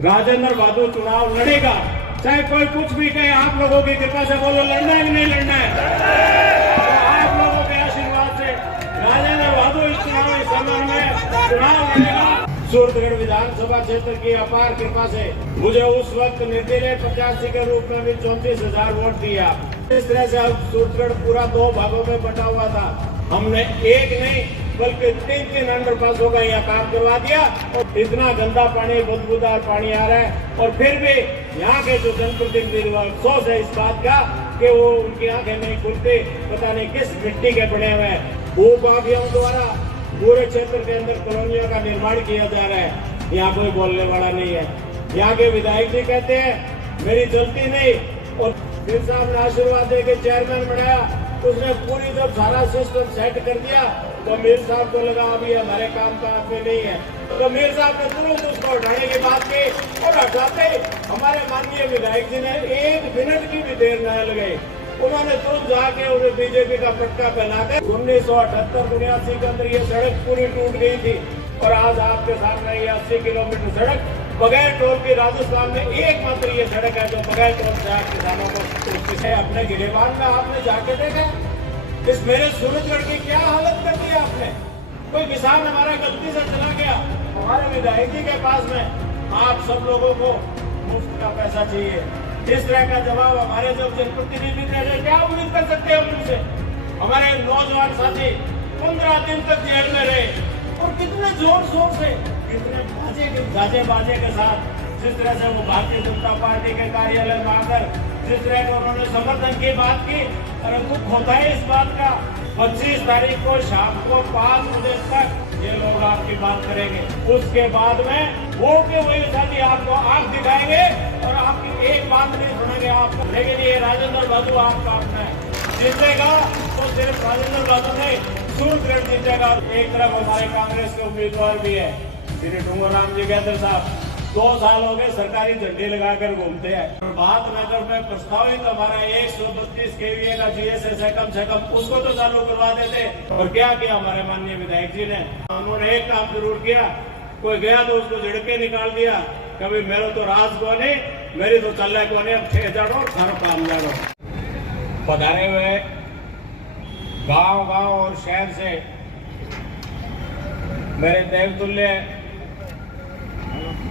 राजेंद्र बहादुर चुनाव लड़ेगा, चाहे कोई कुछ भी कहे। आप लोगों की कृपा से बोलो, लड़ना है कि नहीं लड़ना है? तो आप लोगों के आशीर्वाद से राजेंद्र बहादुर इस चुनावी समय में चुनाव लड़ेगा। सूरतगढ़ विधानसभा क्षेत्र की अपार कृपा से मुझे उस वक्त निर्दलीय प्रत्याशी के रूप में भी 34,000 वोट दिया। इस तरह से अब सूरतगढ़ पूरा 2 भागों में बटा हुआ था। हमने एक नहीं बल्कि 3 अंडरपासों का यहाँ काम करवा दिया। और इतना गंदा पानी, बदबूदार पानी आ रहा है, और फिर भी यहाँ के जो जनप्रतिनिधि अफसोस है इस बात का कि वो उनकी आंखें नहीं खुलती, पता नहीं किस मिट्टी के बने हुए हैं। भूमाफियाओं द्वारा पूरे क्षेत्र के अंदर कॉलोनियों का निर्माण किया जा रहा है। यहाँ कोई बोलने वाला नहीं है। यहाँ के विधायक जी कहते हैं मेरी चलती नहीं, और फिर साहब ने आशीर्वाद दे के चेयरमैन बनाया, उसने पूरी जब सारा सिस्टम सेट कर दिया तो मीर साहब को लगा अभी हमारे काम का आदमी नहीं है, तो मीर साहब ने तुरंत उसको उठाने की बात की। और हटाते हमारे माननीय विधायक जी ने 1 मिनट की भी देर न लगाई, उन्होंने तुरंत जाके उन्हें बीजेपी का पटका पहनाकर 1978-79 के अंदर ये सड़क पूरी टूट गई थी। और आज आपके सामने ये 80 किलोमीटर सड़क बगैर टोल की राजस्थान में एकमात्र ये सड़क है जो बगैर टोल से किसानों को अपने गिरेबान में आपने जाके देखा इस मेरे सूरजगढ़ की क्या हालत कर दी आपने। कोई किसान हमारा गलती से चला गया, हमारे विधायक जी के पास में आप सब लोगों को मुफ्त का पैसा चाहिए। इस तरह का जवाब हमारे जब जनप्रतिनिधि दे रहे, क्या उम्मीद कर सकते हैं उनसे? हमारे नौजवान साथी 15 दिन तक जेल में रहे, और कितने जोर शोर से, कितने गाजे बाजे के साथ जिस तरह से वो भारतीय जनता पार्टी के कार्यालय में आकर जिस तरह से उन्होंने समर्थन की बात की। और दुख होता है इस बात का, 25 तारीख को शाम को 5 बजे तक ये लोग आपकी बात करेंगे। उसके बाद में वो के वही साथी आपको आंख दिखाएंगे और आपकी एक बात नहीं सुनेंगे आपको। लेकिन ये राजेंद्र बहादुर आपका अपना है, जीतेगा तो सिर्फ राजेंद्र बहादुर नहीं, सूरतगढ़ जीतेगा। एक तरफ हमारे कांग्रेस के उम्मीदवार भी है श्री टूंगराम जी गेंद्र साहब, 2 साल हो गए सरकारी झंडे लगाकर घूमते हैं। भातनगर में प्रस्तावित हमारा 132 kVA का GSS है, कम से कम उसको तो चालू करवा देते। और क्या किया हमारे माननीय विधायक जी ने? उन्होंने एक काम जरूर किया, कोई गया तो उसको झड़के निकाल दिया। कभी मेरे तो राज को नहीं, मेरी तो चल को नहीं, अब 6 जाड़ो घर काम जाड़ो। पधारे हुए गांव और शहर से मेरे देवतुल्य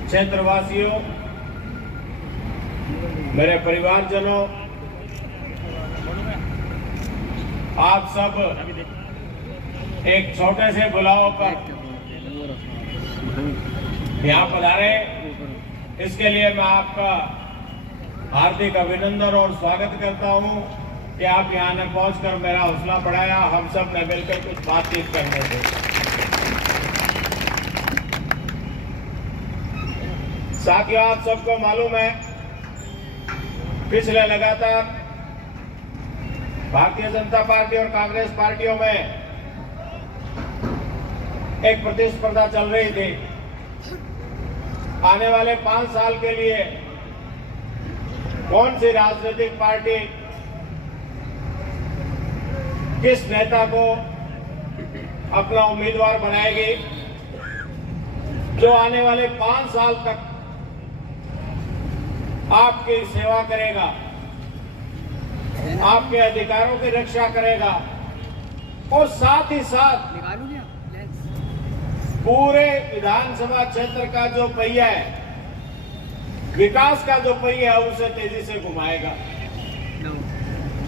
क्षेत्रवासियों, मेरे परिवारजनों, आप सब एक छोटे से बुलाव पर यहाँ पधारे, इसके लिए मैं आपका हार्दिक अभिनंदन और स्वागत करता हूँ कि आप यहाँ ने पहुंचकर मेरा हौसला बढ़ाया, हम सब ने मिलकर कुछ बातचीत करने थे। साथियों, आप सबको मालूम है पिछले लगातार भारतीय जनता पार्टी और कांग्रेस पार्टियों में एक प्रतिस्पर्धा चल रही थी। आने वाले 5 साल के लिए कौन सी राजनीतिक पार्टी किस नेता को अपना उम्मीदवार बनाएगी जो आने वाले 5 साल तक आपकी सेवा करेगा, आपके अधिकारों की रक्षा करेगा, और साथ ही साथ पूरे विधानसभा क्षेत्र का जो पहिया है, विकास का जो पहिया है, उसे तेजी से घुमाएगा।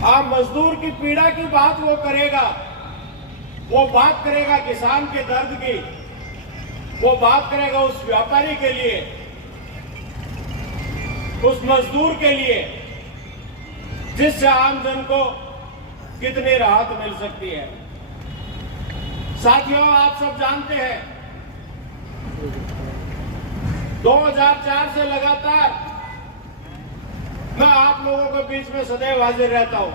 आप मजदूर की पीड़ा की बात वो करेगा, वो बात करेगा किसान के दर्द की, वो बात करेगा उस व्यापारी के लिए, उस मजदूर के लिए, जिससे आमजन को कितनी राहत मिल सकती है। साथियों, आप सब जानते हैं 2004 से लगातार मैं आप लोगों के बीच में सदैव हाजिर रहता हूं।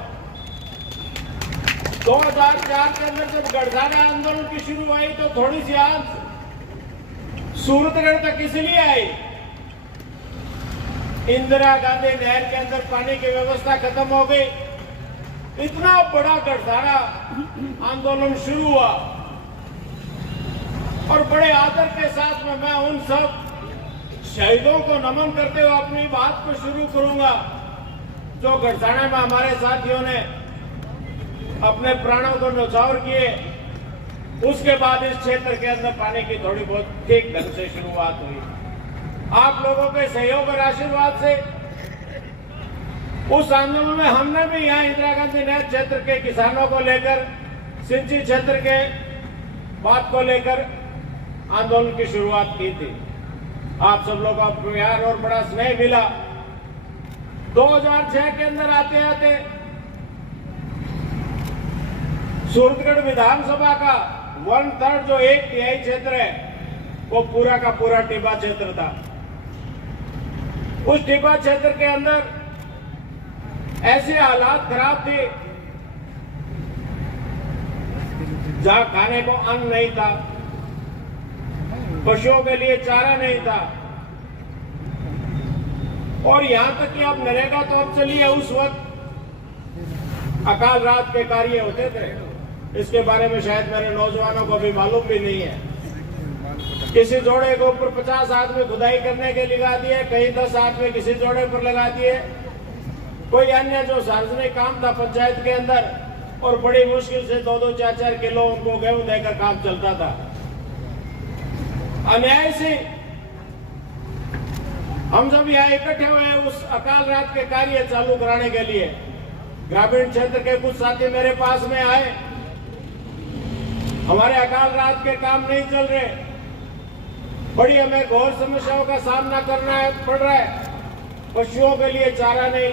2004 के अंदर जब गढ़धारा आंदोलन की शुरू हुई तो थोड़ी सी आग सूरतगढ़ तक इसलिए आई, इंदिरा गांधी नहर के अंदर पानी की व्यवस्था खत्म हो गई। इतना बड़ा गढ़धारा आंदोलन शुरू हुआ और बड़े आदर के साथ में मैं उन सब शहीदों को नमन करते हुए अपनी बात को शुरू करूंगा। जो गढ़साना में हमारे साथियों ने अपने प्राणों को न्यौछावर किए, उसके बाद इस क्षेत्र के अंदर पानी की थोड़ी बहुत ठीक ढंग से शुरुआत हुई। आप लोगों के सहयोग और आशीर्वाद से उस आंदोलन में हमने भी यहाँ इंदिरा गांधी नहर क्षेत्र के किसानों को लेकर, सिंची क्षेत्र के बात को लेकर आंदोलन की शुरुआत की थी। आप सब लोगों का प्यार और बड़ा स्नेह मिला। 2006 के अंदर आते आते सूरतगढ़ विधानसभा का 1/3 जो 1/3 क्षेत्र है, वो पूरा का पूरा टिब्बा क्षेत्र था। उस टिब्बा क्षेत्र के अंदर ऐसे हालात खराब थे जहां खाने को अन्न नहीं था, पशुओं के लिए चारा नहीं था, और यहां तक कि अब नरेगा तो अब चलिए, उस वक्त अकाल रात के कार्य होते थे। इसके बारे में शायद मेरे नौजवानों को भी मालूम भी नहीं है। किसी जोड़े के ऊपर 50 आदमी खुदाई करने के लगा दिए, कहीं 10 आदमी किसी जोड़े पर लगा दिए। कोई अन्य जो सार्वजनिक काम था पंचायत के अंदर, और बड़ी मुश्किल से 2-2, 4-4 किलो उनको गेहूं देकर काम चलता था। अन्याय से हम सब यहाँ इकट्ठे हुए उस अकाल रात के कार्य चालू कराने के लिए। ग्रामीण क्षेत्र के कुछ साथी मेरे पास में आए, हमारे अकाल रात के काम नहीं चल रहे, बड़ी हमें घोर समस्याओं का सामना करना पड़ रहा है। पशुओं के लिए चारा नहीं,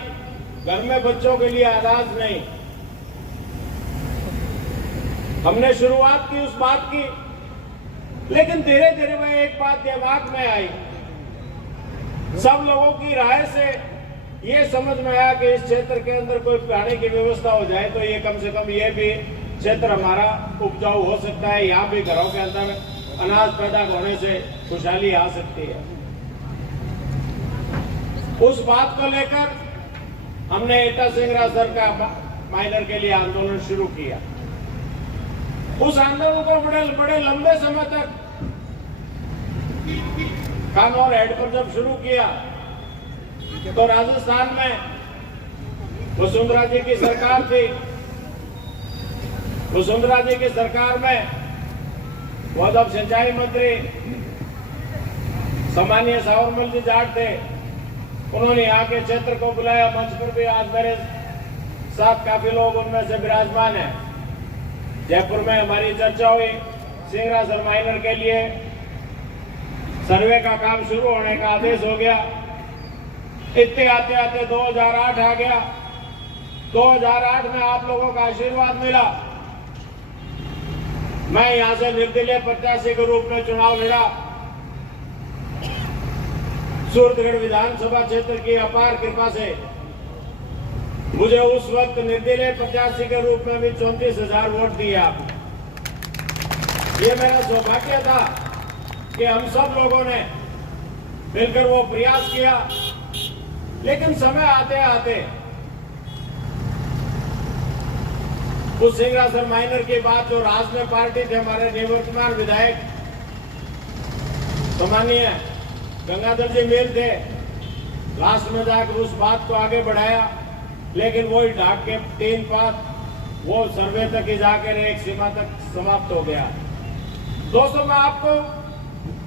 घर में बच्चों के लिए अनाज नहीं। हमने शुरुआत की उस बात की, लेकिन धीरे धीरे में एक बात दिमाग में आई। सब लोगों की राय से ये समझ में आया कि इस क्षेत्र के अंदर कोई पानी की व्यवस्था हो जाए तो ये कम से कम ये भी क्षेत्र हमारा उपजाऊ हो सकता है। यहाँ भी घरों के अंदर अनाज पैदा होने से खुशहाली आ सकती है। उस बात को लेकर हमने एटा सिंगरा सर का माइनर के लिए आंदोलन शुरू किया। उस आंदोलन को बड़े लंबे समय तक कानौर हेड पर जब शुरू किया तो राजस्थान में वसुंधरा जी की सरकार थी। वसुंधरा जी की सरकार में वो जब सिंचाई मंत्री सम्मानीय सावरमल जी जाट थे, उन्होंने यहाँ के क्षेत्र को बुलाया। मंच पर भी आज मेरे साथ काफी लोग उनमें से विराजमान हैं। जयपुर में हमारी चर्चा हुई, सिंगरा सर माइनर के लिए सर्वे का काम शुरू होने का आदेश हो गया। इतने आते आते 2008 आ गया। 2008 में आप लोगों का आशीर्वाद मिला। मैं यहां से निर्दलीय प्रत्याशी के रूप में चुनाव लड़ा। सूरतगढ़ विधानसभा क्षेत्र की अपार कृपा से मुझे उस वक्त निर्दलीय प्रत्याशी के रूप में भी 34,000 वोट दिए आपने। ये मेरा सौभाग्य था कि हम सब लोगों ने मिलकर वो प्रयास किया। लेकिन समय आते आते उस सिंगरा सर माइनर की बात, जो राज में पार्टी थे, हमारे निवर्तमान विधायक सम्मानीय गंगाधर जी मील थे, लास्ट में जाकर उस बात को आगे बढ़ाया। लेकिन वही ढाक के 3 बात वो सर्वे तक ही जाकर एक सीमा तक समाप्त हो गया। दोस्तों, मैं आपको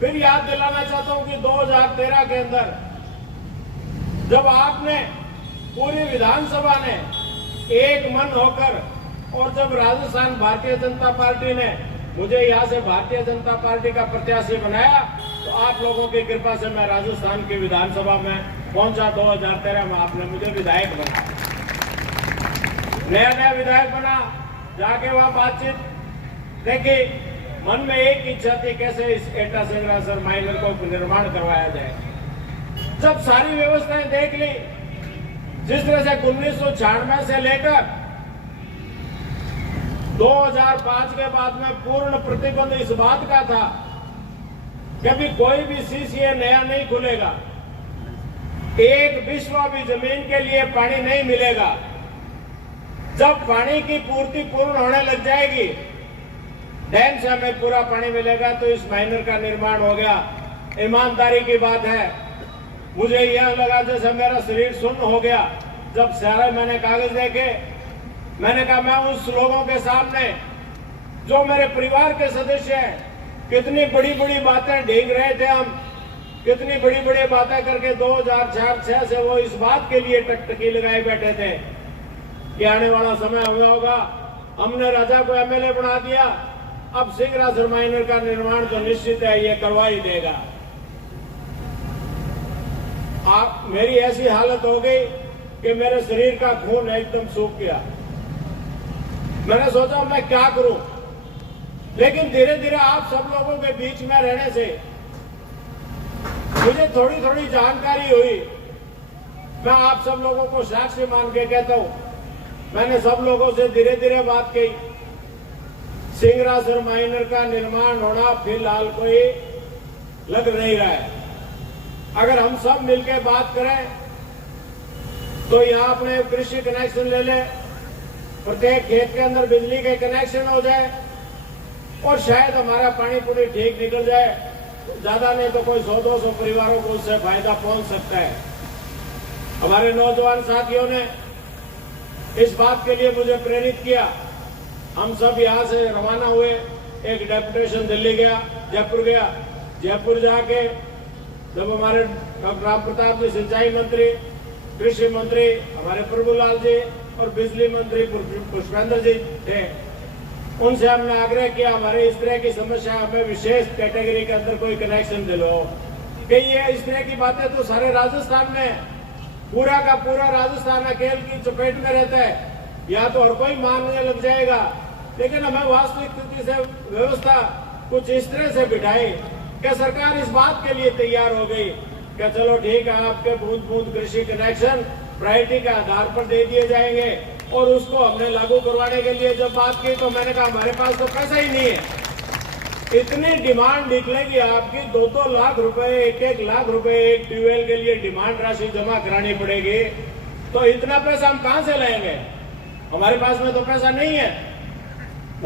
फिर याद दिलाना चाहता हूं कि 2013 के अंदर जब आपने पूरी विधानसभा ने एक मन होकर, और जब राजस्थान भारतीय जनता पार्टी ने मुझे यहाँ से भारतीय जनता पार्टी का प्रत्याशी बनाया, तो आप लोगों की कृपा से मैं राजस्थान की विधानसभा में पहुंचा। 2013 में आपने मुझे विधायक बनाया, नया विधायक बना। जाके वहां बातचीत देखी, मन में एक इच्छा थी कैसे इस एटा सिंगरा सर माइनर को निर्माण करवाया जाए। जब सारी व्यवस्थाएं देख ली, जिस तरह से 1996 से लेकर 2005 के बाद में पूर्ण प्रतिबंध इस बात का था कि अभी कोई भी सीसीए नया नहीं खुलेगा, एक बिस्वा भी जमीन के लिए पानी नहीं मिलेगा। जब पानी की पूर्ति पूर्ण होने लग जाएगी, डैम से हमें पूरा पानी मिलेगा, तो इस माइनर का निर्माण हो गया। ईमानदारी की बात है, मुझे यह लगा जैसे मेरा शरीर सुन्न हो गया। जब सारे मैंने कागज देखे, मैंने कहा मैं उस लोगों के सामने जो मेरे परिवार के सदस्य हैं, कितनी बड़ी बड़ी बातें ढींग रहे थे हम, कितनी बड़ी बड़ी बातें करके 2004-06 से वो इस बात के लिए टकटकी लगाए बैठे थे कि आने वाला समय हमें होगा। हमने राजा को एमएलए बना दिया, अब सिंगरासर माइनर का निर्माण तो निश्चित है ये करवा ही देगा। मेरी ऐसी हालत हो गई कि मेरे शरीर का खून एकदम सूख गया। मैंने सोचा मैं क्या करूं, लेकिन धीरे धीरे आप सब लोगों के बीच में रहने से मुझे थोड़ी थोड़ी जानकारी हुई। मैं आप सब लोगों को साक्षी मान के कहता हूं, मैंने सब लोगों से धीरे धीरे बात की। सिंगरासर माइनर का निर्माण होना फिलहाल कोई लग नहीं रहा है। अगर हम सब मिलकर बात करें तो यहाँ अपने कृषि कनेक्शन ले ले, प्रत्येक खेत के अंदर बिजली के कनेक्शन हो जाए और शायद हमारा पानी पूरी ठीक निकल जाए। ज्यादा नहीं तो कोई 100-200 परिवारों को उससे फायदा पहुंच सकता है। हमारे नौजवान साथियों ने इस बात के लिए मुझे प्रेरित किया। हम सब यहाँ से रवाना हुए, एक डेपुटेशन दिल्ली गया, जयपुर गया। जयपुर जाके जब हमारे डॉक्टर राम प्रताप जी सिंचाई मंत्री, कृषि मंत्री हमारे प्रभुलाल जी और बिजली मंत्री पुष्पेंद्र जी थे, उनसे हमने आग्रह किया हमारे इस तरह की समस्या, हमें विशेष कैटेगरी के अंदर कोई कनेक्शन दिलो। कि ये इस तरह की बातें तो सारे राजस्थान में, पूरा का पूरा राजस्थान अकेल की चपेट में रहता है, या तो हर कोई मानने लग जाएगा। लेकिन हमें वास्तविक स्थिति से व्यवस्था कुछ इस तरह से बिठाई कि सरकार इस बात के लिए तैयार हो गई कि चलो ठीक है, आपके बूंद बूंद कृषि कनेक्शन प्रायोरिटी के आधार पर दे दिए जाएंगे। और उसको हमने लागू करवाने के लिए जब बात की तो मैंने कहा हमारे पास तो पैसा ही नहीं है। इतनी डिमांड निकलेगी आपकी, 2-2 लाख रुपए, 1-1 लाख रुपए एक ट्यूबवेल के लिए डिमांड राशि जमा करानी पड़ेगी। तो इतना पैसा हम कहां से लाएंगे? हमारे पास में तो पैसा नहीं है।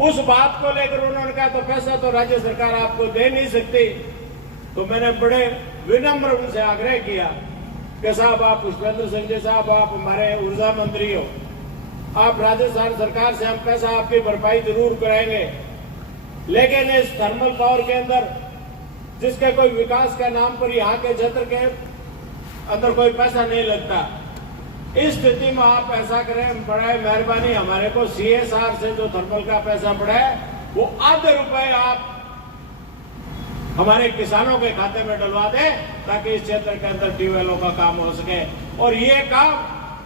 उस बात को लेकर उन्होंने कहा तो पैसा तो राज्य सरकार आपको दे नहीं सकती। तो मैंने बड़े विनम्र उनसे आग्रह किया कि साहब, आप पुष्पेंद्र सिंह जी साहब, आप हमारे ऊर्जा मंत्री हो, आप राजस्थान सरकार से हम पैसा आपकी भरपाई जरूर कराएंगे, लेकिन इस थर्मल पावर के अंदर जिसके कोई विकास के नाम पर यहाँ के क्षेत्र के अंदर कोई पैसा नहीं लगता। इस स्थिति में आप ऐसा करें, बड़ा मेहरबानी, हमारे को CSR से जो थर्मल का पैसा पड़ा है वो आधे रुपए आप हमारे किसानों के खाते में डलवा दें, ताकि इस क्षेत्र के अंदर ट्यूबवेलों का काम हो सके। और ये काम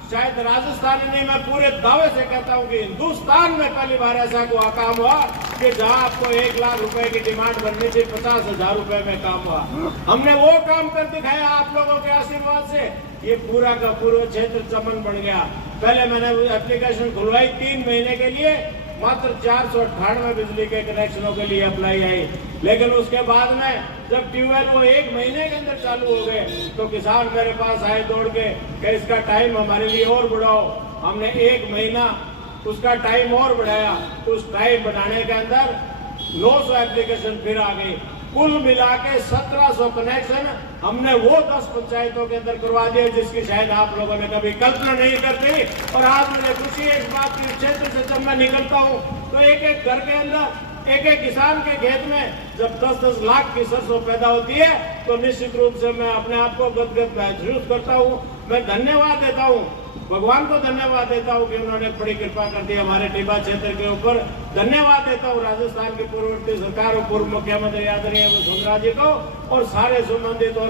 शायद राजस्थान में, मैं पूरे दावे से कहता हूं कि हिंदुस्तान में पहली बार ऐसा कोई काम हुआ कि जहां आपको 1 लाख रुपए की डिमांड बननी थी, 50,000 रुपए में काम हुआ। हमने वो काम कर दिखाया आप लोगों के आशीर्वाद से। ये पूरा का पूरा क्षेत्र चमन बन गया। पहले मैंने एप्लीकेशन खुलवाई 3 महीने के लिए, मात्र 498 बिजली के कनेक्शनों के लिए अप्लाई आई। लेकिन उसके बाद में जब ट्यूबवेल वो 1 महीने के अंदर चालू हो गए तो किसान मेरे पास आए दौड़ के कि इसका टाइम हमारे लिए और बढ़ाओ। हमने 1 महीना उसका टाइम और बढ़ाया। उस टाइम बढ़ाने के अंदर 900 एप्लीकेशन फिर आ गई। कुल मिला के 1700 कनेक्शन हमने वो 10 पंचायतों के अंदर करवा दिए, जिसकी शायद आप लोगों ने कभी कल्पना नहीं करती। और आज मुझे खुशी है इस बात की, क्षेत्र से जब मैं निकलता हूँ तो एक एक घर के अंदर, एक एक किसान के खेत में जब 10-10 लाख की सरसों पैदा होती है तो निश्चित रूप से मैं अपने आप को गदगद महसूस करता हूँ। मैं धन्यवाद देता हूँ, भगवान को धन्यवाद देता हूँ कि उन्होंने बड़ी कृपा कर दी हमारे टिब्बा क्षेत्र के ऊपर। धन्यवाद देता हूँ राजस्थान की पूर्ववर्ती सरकार और पूर्व मुख्यमंत्री आदरणीय वसुंधरा जी को और सारे संबंधित और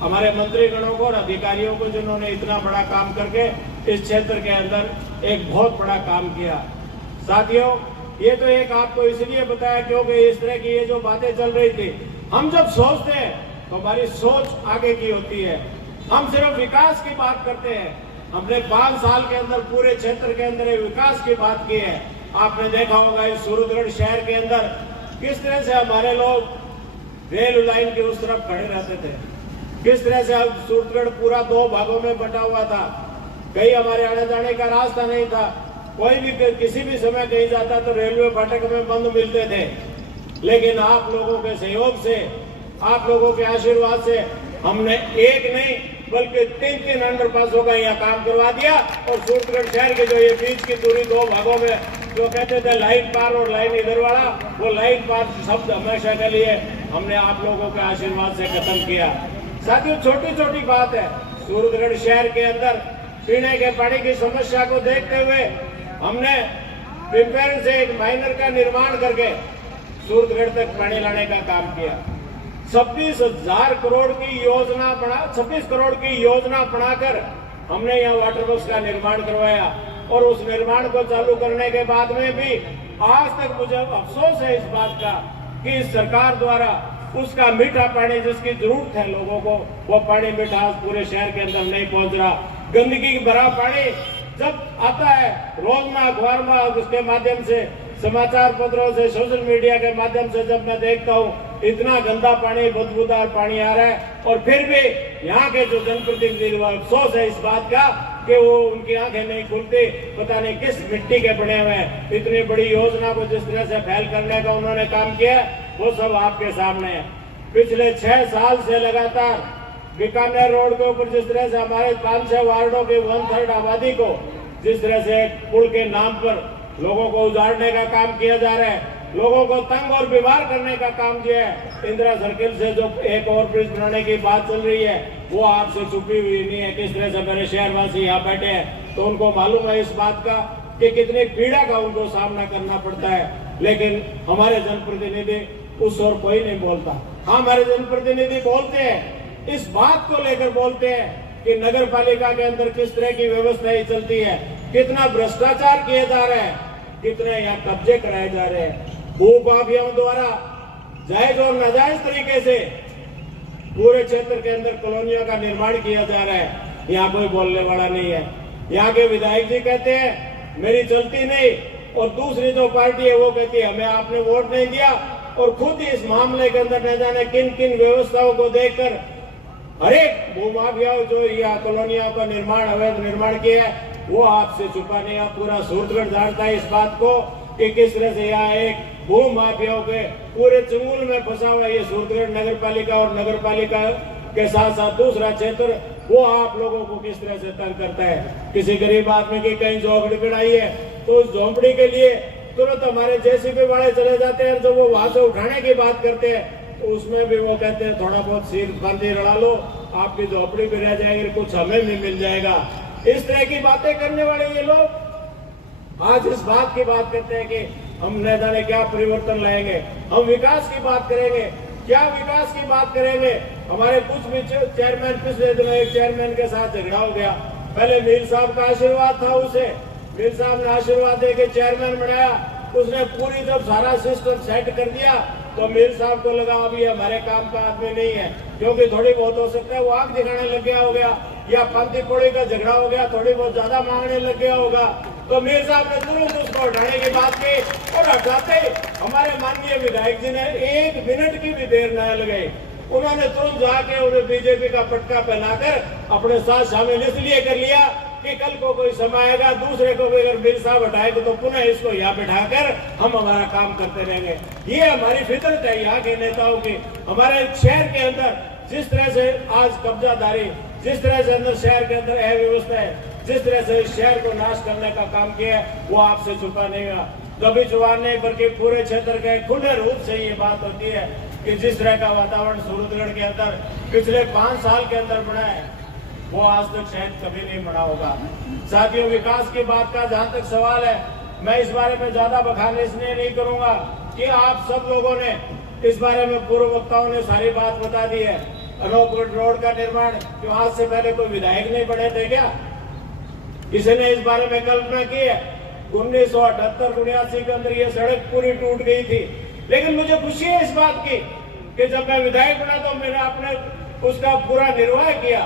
हमारे मंत्रीगणों को और अधिकारियों को, जिन्होंने इतना बड़ा काम करके इस क्षेत्र के अंदर एक बहुत बड़ा काम किया। साथियों, ये तो एक आपको इसलिए बताया क्योंकि इस तरह की ये जो बातें चल रही थी, हम जब सोचते हैं तो हमारी सोच आगे की होती है। हम सिर्फ विकास की बात करते हैं। हमने 5 साल के अंदर पूरे क्षेत्र के अंदर विकास की बात की है। आपने देखा होगा इस सूरतगढ़ शहर के अंदर किस तरह से हमारे लोग रेल लाइन के उस तरफ खड़े रहते थे, किस तरह से सूरतगढ़ पूरा 2 भागों में बटा हुआ था। कहीं हमारे आने जाने का रास्ता नहीं था, कोई भी किसी भी समय कहीं जाता तो रेलवे फाटक में बंद मिलते थे। लेकिन आप लोगों के सहयोग से, आप लोगों के आशीर्वाद से हमने एक नहीं बल्कि 3 अंडरपासों का यहाँ काम करवा दिया। और सूरतगढ़ शहर के जो ये बीच की दूरी 2 भागों में जो कहते थे लाइन पार और लाइन इधर वाला, वो लाइन पार शब्द हमेशा के लिए हमने आप लोगों के आशीर्वाद से खत्म किया। साथियों, छोटी छोटी बात है, सूरतगढ़ शहर के अंदर पीने के पानी की समस्या को देखते हुए हमने पिंपैर से एक माइनर का निर्माण करके सूरतगढ़ तक पानी लाने का काम किया। 26,000 करोड़ की योजना 26 करोड़ की योजना बनाकर हमने यहाँ वाटर वर्क्स का निर्माण करवाया। और उस निर्माण को चालू करने के बाद में भी आज तक मुझे अफसोस है इस बात का कि इस सरकार द्वारा उसका मीठा पानी जिसकी जरूरत है लोगों को, वो पानी मीठा पूरे शहर के अंदर नहीं पहुंच रहा। गंदगी भरा पानी जब आता है रोजना अखबार में, उसके माध्यम से, समाचार पत्रों से, सोशल मीडिया के माध्यम से जब मैं देखता हूँ इतना गंदा पानी, बदबूदार पानी आ रहा है, और फिर भी यहाँ के जो जनप्रतिनिधि अफसोस है इस बात का कि वो उनकी आंखें नहीं खुलती, पता नहीं किस मिट्टी के बने हुए हैं। इतनी बड़ी योजना को जिस तरह से फैल करने का उन्होंने काम किया वो सब आपके सामने है। पिछले 6 साल से लगातार बीकानेर रोड के ऊपर जिस तरह से हमारे 5-6 वार्डों के 1/3 आबादी को जिस तरह से पुल के नाम पर लोगों को उजाड़ने का काम किया जा रहा है, लोगों को तंग और बीमार करने का काम किया है। इंदिरा सर्किल से जो एक और ब्रिज बनाने की बात चल रही है वो आपसे छुपी हुई नहीं है। किस तरह से मेरे शहरवासी यहाँ बैठे हैं तो उनको मालूम है इस बात का कि कितनी पीड़ा का उनको सामना करना पड़ता है, लेकिन हमारे जनप्रतिनिधि उस और कोई नहीं बोलता। हाँ, हमारे जनप्रतिनिधि बोलते हैं, इस बात को लेकर बोलते हैं कि नगर पालिका के अंदर किस तरह की व्यवस्थाएं चलती है, कितना भ्रष्टाचार किया जा रहा है, कितने यहाँ कब्जे कराए जा रहे हैं, भू माफियाओं द्वारा जायज और नाजायज तरीके से पूरे क्षेत्र के अंदर कॉलोनियों का निर्माण किया जा रहा है। यहाँ कोई बोलने वाला नहीं है। यहाँ के विधायक जी कहते हैं मेरी चलती नहीं, और दूसरी जो पार्टी है वो कहती है हमें आपने वोट नहीं दिया, और खुद इस मामले के अंदर न जाने किन किन व्यवस्थाओं को देखकर हर एक भूमाफियाओं जो यहाँ कॉलोनियों का निर्माण अवैध निर्माण किया है वो आपसे छुपा नहीं। आप पूरा सूरतगढ़ जानता है इस बात को कि किस तरह से यहाँ एक भूमाफियाओं के पूरे चंगुल में फंसा हुआ ये सूरतगढ़ नगर पालिका, और नगर पालिका के साथ साथ दूसरा क्षेत्र वो आप लोगों को किस तरह से तंग करता है। किसी गरीब आदमी की कहीं झोंपड़ी बनाई है तो उस झोंपड़ी के लिए तुरंत हमारे जेसीबी वाले चले जाते हैं, जब वो वहां से उठाने की बात करते हैं तो उसमें भी वो कहते हैं थोड़ा बहुत सिर बंदी लड़ा लो, आपकी झोपड़ी भी रह जाएगी, कुछ हमें भी मिल जाएगा। इस तरह की बातें करने वाले ये लोग आज इस बात की बात करते हैं कि हम न जाने क्या परिवर्तन लाएंगे, हम विकास की बात करेंगे। क्या विकास की बात करेंगे? हमारे कुछ भी चेयरमैन, पिछले दिनों एक चेयरमैन के साथ झगड़ा हो गया। पहले मीर साहब का आशीर्वाद था, उसे मीर साहब ने आशीर्वाद देके चेयरमैन बनाया, उसने पूरी जब सारा सिस्टम सेट कर दिया तो मीर साहब को लगा अभी हमारे काम का आदमी नहीं है, क्योंकि थोड़ी बहुत हो सकता है वो आग दिखाने लग गया हो गया, या पंथी पोड़ी का झगड़ा हो गया, थोड़ी बहुत ज्यादा मांगने लग गया होगा, तो मीर साहब ने तुरंत उसको हटाने की बात की। और हटाते हमारे माननीय विधायक जी ने 1 मिनट की भी देर न लगाई, उन्होंने तुरंत जाके उन्हें बीजेपी का पटका पहनाकर अपने साथ शामिल इसलिए कर लिया कि कल को कोई समय आएगा दूसरे को भी अगर मीर साहब हटाएंगे तो पुनः इसको यहाँ बैठाकर हम हमारा काम करते रहेंगे। ये हमारी फितरत है यहाँ के नेताओं की। हमारे शहर के अंदर जिस तरह से आज कब्जादारी, जिस तरह से अंदर शहर के अंदर अव्यवस्था है, जिस तरह से इस शहर को नाश करने का काम किया है वो आपसे छुपा नहीं हुआ। कभी चौहान नहीं बल्कि पूरे क्षेत्र के खुले रूप से ये बात होती है कि जिस तरह का वातावरण सूरतगढ़ के अंदर पिछले 5 साल के अंदर बना है वो आज तक शायद कभी नहीं बना होगा। साथियों, विकास की बात का जहाँ तक सवाल है, मैं इस बारे में ज्यादा बखान इसलिए नहीं करूंगा कि आप सब लोगों ने इस बारे में, पूर्व वक्ताओं ने सारी बात बता दी है। अनोपगढ़ रोड का निर्माण जो आज से पहले कोई विधायक नहीं बने थे क्या? किसी ने इस बारे में कल्पना की है? 1978-79 के अंदर ये सड़क पूरी टूट गई थी, लेकिन मुझे खुशी है इस बात की कि जब मैं विधायक बना तो मैंने आपने उसका पूरा निर्वाह किया,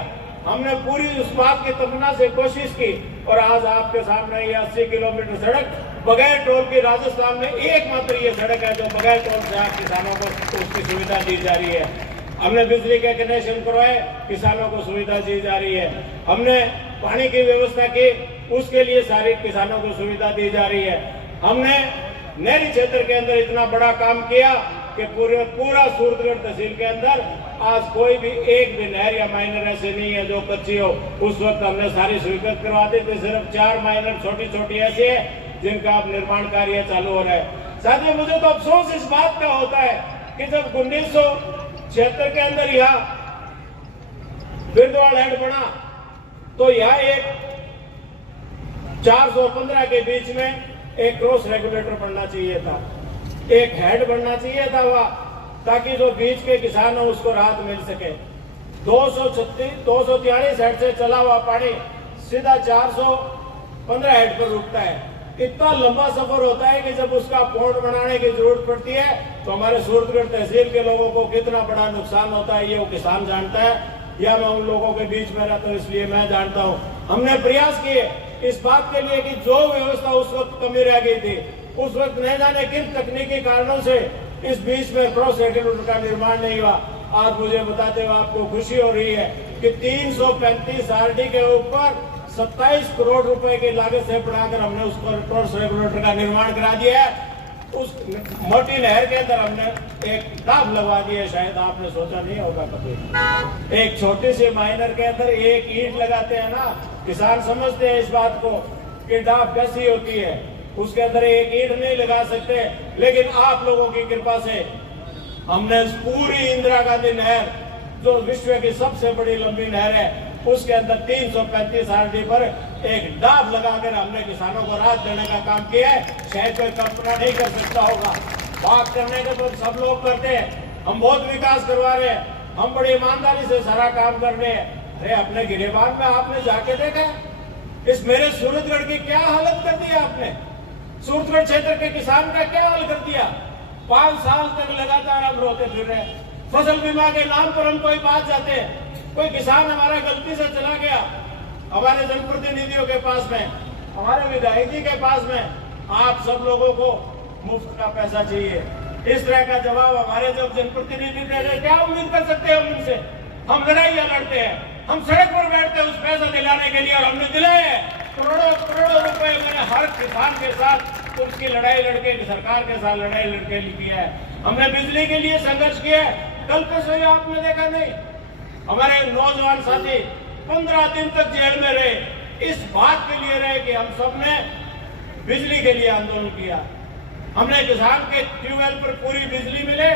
हमने पूरी उस बात की तमन्ना से कोशिश की, और आज आपके सामने ये 80 किलोमीटर सड़क बगैर टोल की राजस्थान में एकमात्र ये सड़क है जो बगैर टोल से आप किसानों को उसकी सुविधा दी जा रही है। हमने बिजली के कनेक्शन करवाए, किसानों को सुविधा दी जा रही है। हमने पानी की व्यवस्था की, उसके लिए सारी किसानों को सुविधा दी जा रही है। हमने नहरी क्षेत्र के अंदर इतना बड़ा काम किया कि पूरा सूरतगढ़ तहसील के अंदर आज कोई भी एक भी नहर या माइनर ऐसे नहीं है जो कच्ची हो। उस वक्त हमने सारी स्वीकृत करवा दी थी। सिर्फ 4 माइनर छोटी छोटी ऐसी है जिनका अब निर्माण कार्य चालू हो रहा है। साथियों, मुझे तो अफसोस इस बात का होता है कि जब 1976 के अंदर यहाँ बिरदवाल हेड बना तो यहाँ एक 415 के बीच में एक क्रॉस रेगुलेटर बनना चाहिए था, एक हेड बनना चाहिए था वह, ताकि जो बीच के किसान हो उसको राहत मिल सके। 243 हेड से चला हुआ पानी सीधा 415 हेड पर रुकता है। इतना लंबा सफर होता है कि जब उसका पोर्ट बनाने की जरूरत पड़ती है तो हमारे सूरतगढ़ तहसील के लोगों को कितना बड़ा नुकसान होता है ये वो किसान जानता है, या मैं उन लोगों के बीच में रहता हूँ इसलिए मैं जानता हूँ। हमने प्रयास किए इस बात के लिए कि जो व्यवस्था उस वक्त कमी रह गई थी, उस वक्त न जाने किन तकनीकी कारणों से इस बीच में क्रॉस रेगुलेटर का निर्माण नहीं हुआ। आज मुझे बताते हुए आपको खुशी हो रही है कि 335 आरडी के ऊपर 27 करोड़ रुपए की लागत से बढ़ाकर हमने उस पर क्रॉस रेगुलेटर का निर्माण करा दिया है। उस मोटी नहर के अंदर हमने एक डाब लगवा दी है, शायद आपने सोचा नहीं होगा कभी। एक छोटी सी माइनर के अंदर एक ईंट लगाते हैं ना, किसान समझते हैं इस बात को कि डाब कैसी होती है, उसके अंदर एक ईंट नहीं लगा सकते। लेकिन आप लोगों की कृपा से हमने पूरी इंदिरा गांधी नहर जो विश्व की सबसे बड़ी लंबी नहर है उसके अंदर 335 आरडी पर एक डाब लगाकर हमने किसानों को राहत देने का काम किया है। शायद कोई कल्पना नहीं कर सकता होगा। बात करने के तो सब लोग करते हैं, हम बहुत विकास करवा रहे हैं, हम बड़ी ईमानदारी से सारा काम कर रहे हैं। अरे अपने गिरेबान में आपने जाके देखा इस मेरे सूरतगढ़ की क्या हालत कर दी आपने? सूरतगढ़ क्षेत्र के किसान का क्या हाल कर दिया? 5 साल तक लगातार हम रोते फिर रहे। फसल बीमा के नाम पर हम कोई बात जाते हैं, कोई किसान हमारा गलती से चला गया, हमारे जनप्रतिनिधियों के पास में, हमारे विधायक जी के पास में, आप सब लोगों को मुफ्त का पैसा चाहिए। इस तरह का जवाब हमारे जब जनप्रतिनिधि दे रहे, क्या उम्मीद कर सकते हैं हम उनसे? हम लड़ाइयां लड़ते हैं, हम सड़क पर बैठते हैं उस पैसा दिलाने के लिए, और हमने दिलाए करोड़ों करोड़ों रुपए मैंने हर किसान के साथ उसकी लड़ाई लड़के, सरकार के साथ लड़ाई लड़के किया है। हमने बिजली के लिए संघर्ष किया है। कल पे सही आपने देखा नहीं, हमारे नौजवान साथी 15 दिन तक जेल में रहे, इस बात के लिए रहे कि हम सब ने बिजली के लिए आंदोलन किया। हमने किसान के ट्यूबवेल पर पूरी बिजली मिले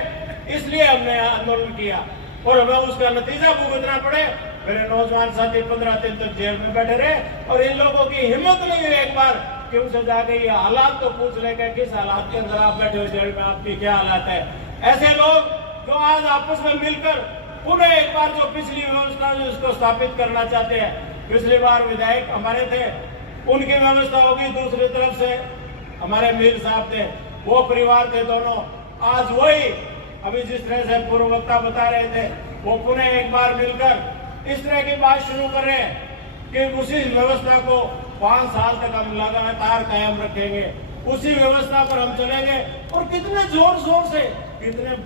इसलिए हमने आंदोलन किया, और हमें उसका नतीजा भुगतना पड़े। मेरे नौजवान साथी 15 दिन तक जेल में बैठे रहे, और इन लोगों की हिम्मत नहीं हुई एक बार कि उनसे जाके ये हालात तो पूछ ले कि किस हालात के अंदर आप बैठे हो जेल में, आपकी क्या हालात है। ऐसे लोग जो आज आपस में मिलकर पुनः एक बार जो पिछली व्यवस्था जो उसको स्थापित करना चाहते हैं, पिछली बार विधायक हमारे थे, उनकी व्यवस्था होगी, दूसरी तरफ से हमारे मीर साहब थे, वो परिवार थे दोनों। आज वही अभी जिस तरह से पूर्व वक्ता बता रहे थे, वो पुनः एक बार मिलकर इस तरह की बात शुरू कर रहे हैं कि उसी व्यवस्था को 5 साल तक हम लगातार कायम रखेंगे, उसी व्यवस्था पर हम चलेंगे। और कितने जोर शोर से, कितने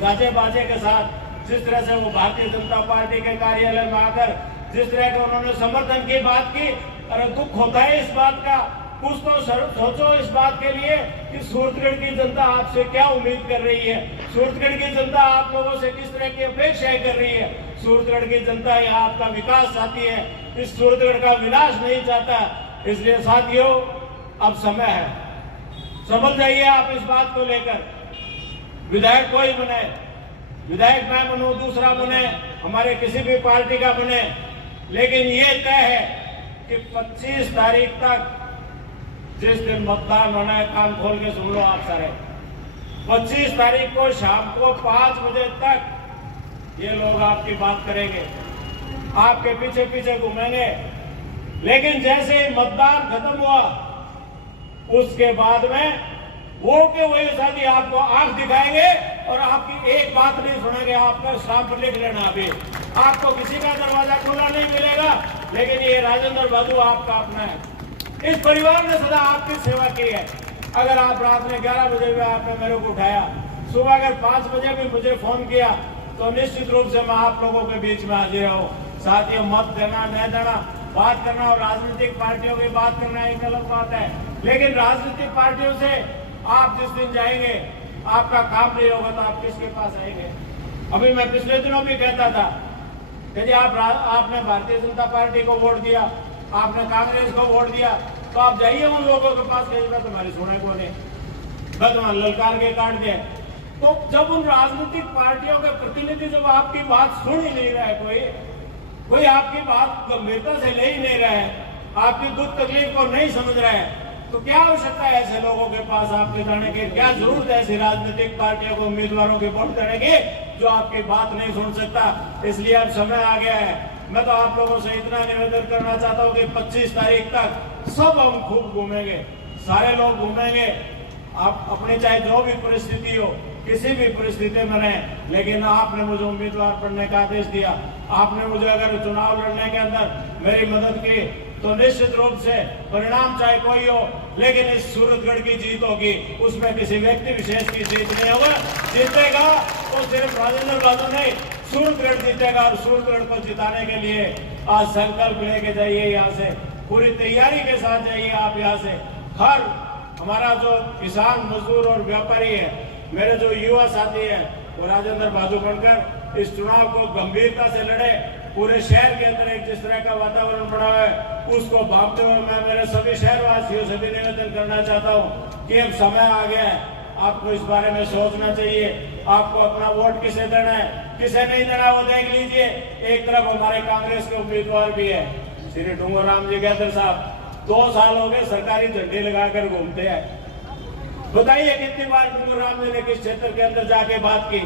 गाजे बाजे के साथ जिस तरह से वो भारतीय जनता पार्टी के कार्यालय में आकर जिस तरह का उन्होंने समर्थन की बात की, अरे दुख होता है इस बात का। कुछ तो सोचो इस बात के लिए कि सूरतगढ़ की जनता आपसे क्या उम्मीद कर रही है, सूरतगढ़ की जनता आप लोगों से किस तरह की अपेक्षाएं कर रही है। सूरतगढ़ की जनता यहाँ आपका विकास चाहती है, इस सूरतगढ़ का विनाश नहीं चाहता। इसलिए साथियों, अब समय है, समझ जाइए आप इस बात को लेकर। विधायक कोई बने, विधायक मैं बनूं, दूसरा बने, हमारे किसी भी पार्टी का बने, लेकिन ये तय है कि 25 तारीख तक जिस दिन मतदान होना है, कान खोल के सुन लो आप सारे, 25 तारीख को शाम को 5 बजे तक ये लोग आपकी बात करेंगे, आपके पीछे पीछे घूमेंगे। लेकिन जैसे ही मतदान खत्म हुआ उसके बाद में वो के वही साथी आपको आंख दिखाएंगे और आपकी एक बात नहीं सुनेंगे। आपका स्टाम्प पर लिख लेना, अभी आपको किसी का दरवाजा खुला नहीं मिलेगा, लेकिन ये राजेंद्र बाबू आपका अपना है। इस परिवार ने सदा आपकी सेवा की है। अगर आप रात में 11 बजे भी आपने मेरे को उठाया, सुबह अगर 5 बजे भी मुझे फोन किया, तो निश्चित रूप से मैं आप लोगों के बीच में हाजिर हूँ। साथियों, मत देना न देना, बात करना और राजनीतिक पार्टियों की बात करना एक अलग बात है, लेकिन राजनीतिक पार्टियों से आप जिस दिन जाएंगे आपका काम नहीं होगा तो आप किसके पास आएंगे? अभी मैं पिछले दिनों भी कहता था कि जी आपने भारतीय जनता पार्टी को वोट दिया, आपने कांग्रेस को वोट दिया, तो आप जाइए उन लोगों के पास, कहीं तुम्हारी सुने को नहीं, बदमान ललकार के काट दिए। तो जब उन राजनीतिक पार्टियों के प्रतिनिधि जब आपकी बात सुन ही नहीं रहा है, कोई आपकी बात गंभीरता से ले ही नहीं रहा है, आपकी दुख तकलीफ को नहीं समझ रहा है, तो क्या आवश्यकता है ऐसे लोगों के पास आपके जाने की? क्या जरूरत है ऐसी राजनीतिक पार्टियों को, उम्मीदवारों के वोट देने की जो आपकी बात नहीं सुन सकता? इसलिए अब समय आ गया है। मैं तो आप लोगों से इतना निवेदन करना चाहता हूँ कि 25 तारीख तक सब हम खूब घूमेंगे, सारे लोग घूमेंगे। आप अपनी चाहे जो भी परिस्थिति हो, किसी भी परिस्थिति में रहें, लेकिन आपने मुझे उम्मीदवार बनने का आदेश दिया, आपने मुझे अगर चुनाव लड़ने के अंदर मेरी मदद की, तो निश्चित रूप से परिणाम चाहे कोई हो, लेकिन इस सूरतगढ़ की जीत होगी, उसमें किसी व्यक्ति विशेष की जीत नहीं होगा। जीतेगा तो सिर्फ राजेंद्र बहादुर नहीं, सूरतगढ़ जीतेगा। और सूरतगढ़ को जिताने के लिए आज संकल्प लेके जाइए, यहाँ से पूरी तैयारी के साथ जाइए। आप यहाँ से हर हमारा जो किसान, मजदूर और व्यापारी है, मेरे जो युवा साथी है, वो राजेंद्र बहादुर बनकर इस चुनाव को गंभीरता से लड़े। पूरे शहर के अंदर एक जिस तरह का वातावरण बना हुआ है, उसको भांपते हुए मैं मेरे सभी शहरवासियों से भी निवेदन करना चाहता हूँ कि अब समय आ गया है, आपको इस बारे में सोचना चाहिए। आपको अपना वोट किसे देना है, किसे नहीं देना, वो देख लीजिए। एक तरफ हमारे कांग्रेस के उम्मीदवार भी है, श्री डूंगर राम जी गैदर साहब, 2 साल हो गए सरकारी झंडे लगाकर घूमते हैं। बताइए कितनी बार डूंगर राम जी ने किस क्षेत्र के अंदर जाके बात की?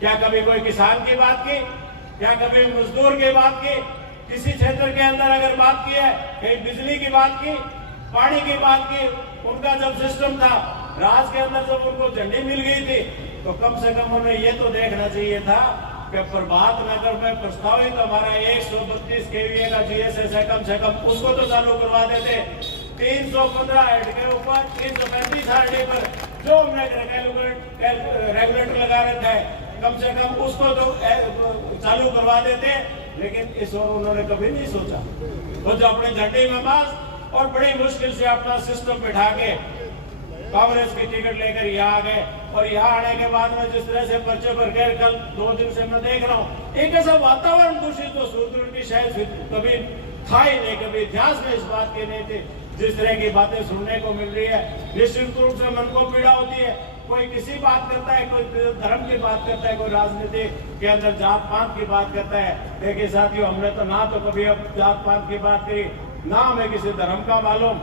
क्या कभी कोई किसान की बात की? क्या कभी मजदूर की बात की? किसी क्षेत्र के अंदर अगर बात की है, कहीं बिजली की बात की, पानी की बात की? उनका जब सिस्टम था राज के अंदर, जब उनको झंडी मिल गई थी, तो कम से कम उन्हें ये तो देखना चाहिए था कि प्रभात नगर में प्रस्तावित हमारा 132 kVA का GSS है, कम से कम उसको तो चालू करवा देते। 315 हेड के ऊपर 335 हेड पर जो हमने रेगुलेटर लगा रखा है, कम से कम उसको तो चालू करवा देते। लेकिन इस ओर उन्होंने कभी नहीं सोचा। वो जो अपने झंडे में बस और बड़ी मुश्किल से अपना सिस्टम बिठा के कांग्रेस की टिकट लेकर यहाँ आ गए। और यहाँ आने के बाद में जिस तरह से पर्चे भर गए, कल 2 दिन से मैं देख रहा हूँ, एक ऐसा वातावरण दूषित तो सूरतगढ़ की शायद कभी था ही नहीं, कभी इतिहास में इस बात की नहीं थी। जिस तरह की बातें सुनने को मिल रही है, निश्चित रूप से मन को पीड़ा होती है। कोई किसी बात करता है, कोई धर्म की बात करता है, कोई राजनीति के अंदर जात पात की बात करता है। देखिए साथियों, हमने तो ना तो कभी अब जात पात की बात करी, ना हमें किसी धर्म का मालूम।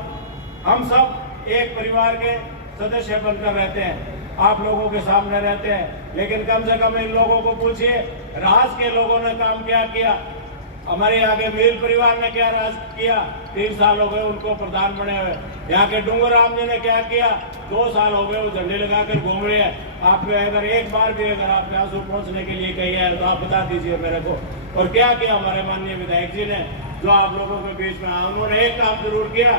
हम सब एक परिवार के सदस्य बनकर रहते हैं, आप लोगों के सामने रहते हैं। लेकिन कम से कम इन लोगों को पूछिए, राज के लोगों ने काम क्या किया? हमारे यहाँ के मील परिवार ने क्या राज किया? 3 साल हो गए उनको प्रधान बने हुए। यहाँ के डूंगर राम जी ने क्या किया? 2 साल हो गए वो झंडे लगाकर घूम रहे हैं। आप अगर एक बार भी अगर आप प्यासू पहुंचने के लिए कही है तो आप बता दीजिए मेरे को। और क्या किया हमारे माननीय विधायक जी ने, जो आप लोगों के बीच में आए? उन्होंने एक काम जरूर किया,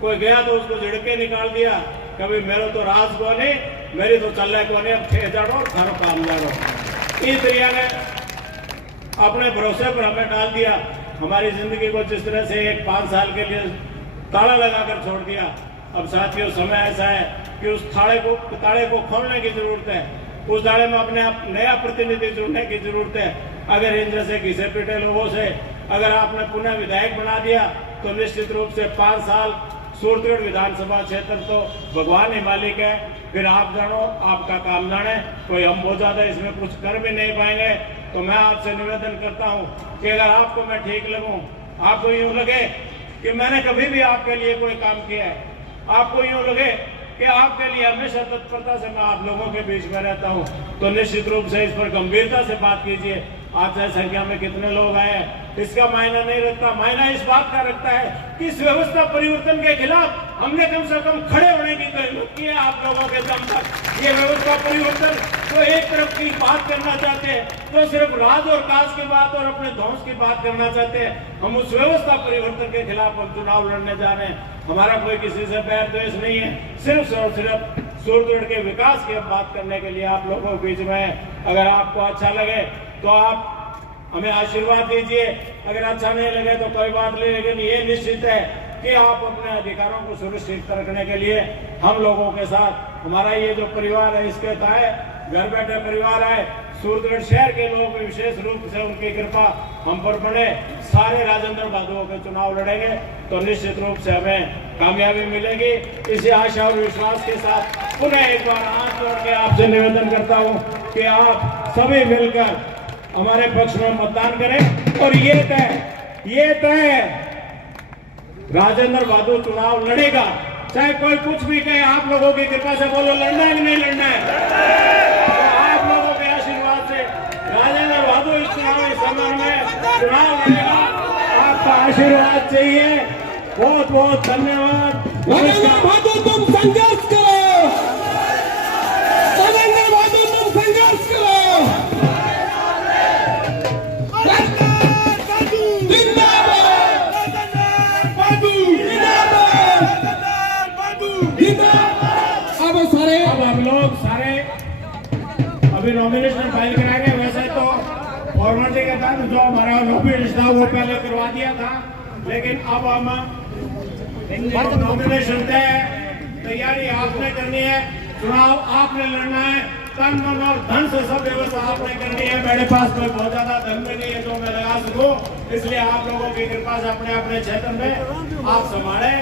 कोई गया तो उसको झिड़के निकाल दिया। कभी मेरे तो राज को नहीं, मेरी तो चल को नहीं, अब 6 जाड़ो घर काम जाड़ो। इस तरीके ने अपने भरोसे पर हमें डाल दिया, हमारी जिंदगी को जिस तरह से एक 5 साल के लिए ताला लगाकर छोड़ दिया। अब साथियों, समय ऐसा है कि उस ताले को खोलने की जरूरत है। उस ताले में अपने आप नया प्रतिनिधि जुड़ने की जरूरत है। अगर इन जैसे घिसे पिटे लोगों से अगर आपने पुनः विधायक बना दिया, तो निश्चित रूप से 5 साल सूरतगढ़ विधानसभा क्षेत्र तो भगवान ही मालिक है। फिर आप जानो, आपका काम जाने, कोई हम बहुत ज्यादा इसमें कुछ कर भी नहीं पाएंगे। तो मैं आपसे निवेदन करता हूं कि अगर आपको मैं ठीक लगूं, आपको यूं लगे कि मैंने कभी भी आपके लिए कोई काम किया है, आपको यूं लगे कि आपके लिए हमेशा तत्परता से मैं आप लोगों के बीच में रहता हूं, तो निश्चित रूप से इस पर गंभीरता से बात कीजिए। आप चाहे संख्या में कितने लोग आए हैं, इसका मायना नहीं रखता। मायना इस बात का रखता है कि इस व्यवस्था परिवर्तन के खिलाफ हमने कम से कम खड़े होने की हिम्मत की है आप लोगों के दम पर। ये व्यवस्था परिवर्तन तो एक तरफ की बात करना चाहते हैं, तो सिर्फ राज और काज की बात और अपने ध्वंस की बात करना चाहते हैं। हम उस व्यवस्था परिवर्तन के खिलाफ हम चुनाव लड़ने जा रहे हैं। हमारा कोई किसी से बैर द्वेष नहीं है, सिर्फ और सिर्फ सूरतगढ़ के विकास की बात करने के लिए आप लोगों के बीच में। अगर आपको अच्छा लगे तो आप हमें आशीर्वाद दीजिए, अगर अच्छा नहीं लगे तो कोई बात नहीं। लेकिन ये निश्चित है कि आप अपने अधिकारों को सुनिश्चित रखने के लिए हम लोगों के साथ, हमारा ये जो परिवार है इसके तहत घर बैठे परिवार है, सूरतगढ़ शहर के लोग विशेष रूप से उनकी कृपा हम पर बने, सारे राजेंद्र बहादुर के चुनाव लड़ेंगे तो निश्चित रूप से हमें कामयाबी मिलेगी। इसी आशा और विश्वास के साथ पुनः एक बार हाथ जोड़ के आपसे निवेदन करता हूं कि आप सभी मिलकर हमारे पक्ष में मतदान करें। और ये तय राजेंद्र बहादुर चुनाव लड़ेगा, चाहे कोई कुछ भी कहे। आप लोगों की कृपा से बोलो, लड़ना है कि नहीं लड़ना है? आप लोगों के आशीर्वाद से राजेंद्र बहादुर इस चुनावी संगठन में चुनाव लड़ेगा। आपका आशीर्वाद चाहिए। बहुत बहुत धन्यवाद। राजेंद्र बहादुर तुम संघर्ष करो, राजेंद्र बहादुर तुम संघर्ष करो। अब हम लोग सारे अभी नॉमिनेशन फाइल कराएंगे। वैसे तो फॉर्मेलिटी के तहत जो हमारा नॉमिनेशन था वो पहले करवा दिया था, लेकिन अब हम नॉमिनेशन तैयारी आपने करनी है, चुनाव आपने लड़ना है, तन मन और धन से सब व्यवस्था आपने करनी है। मेरे पास कोई बहुत ज्यादा धन में नहीं है जो मैं लगा सकूं, इसलिए आप लोगों की कृपा से अपने अपने क्षेत्र में आप संभाले,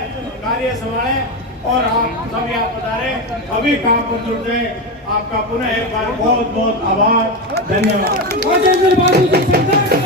कार्य संभाले और आप सभी आप पधारे, अभी काम पर जुट गए। आपका पुनः एक बार बहुत बहुत आभार, धन्यवाद। राजेंद्र बहादुर जी सरकार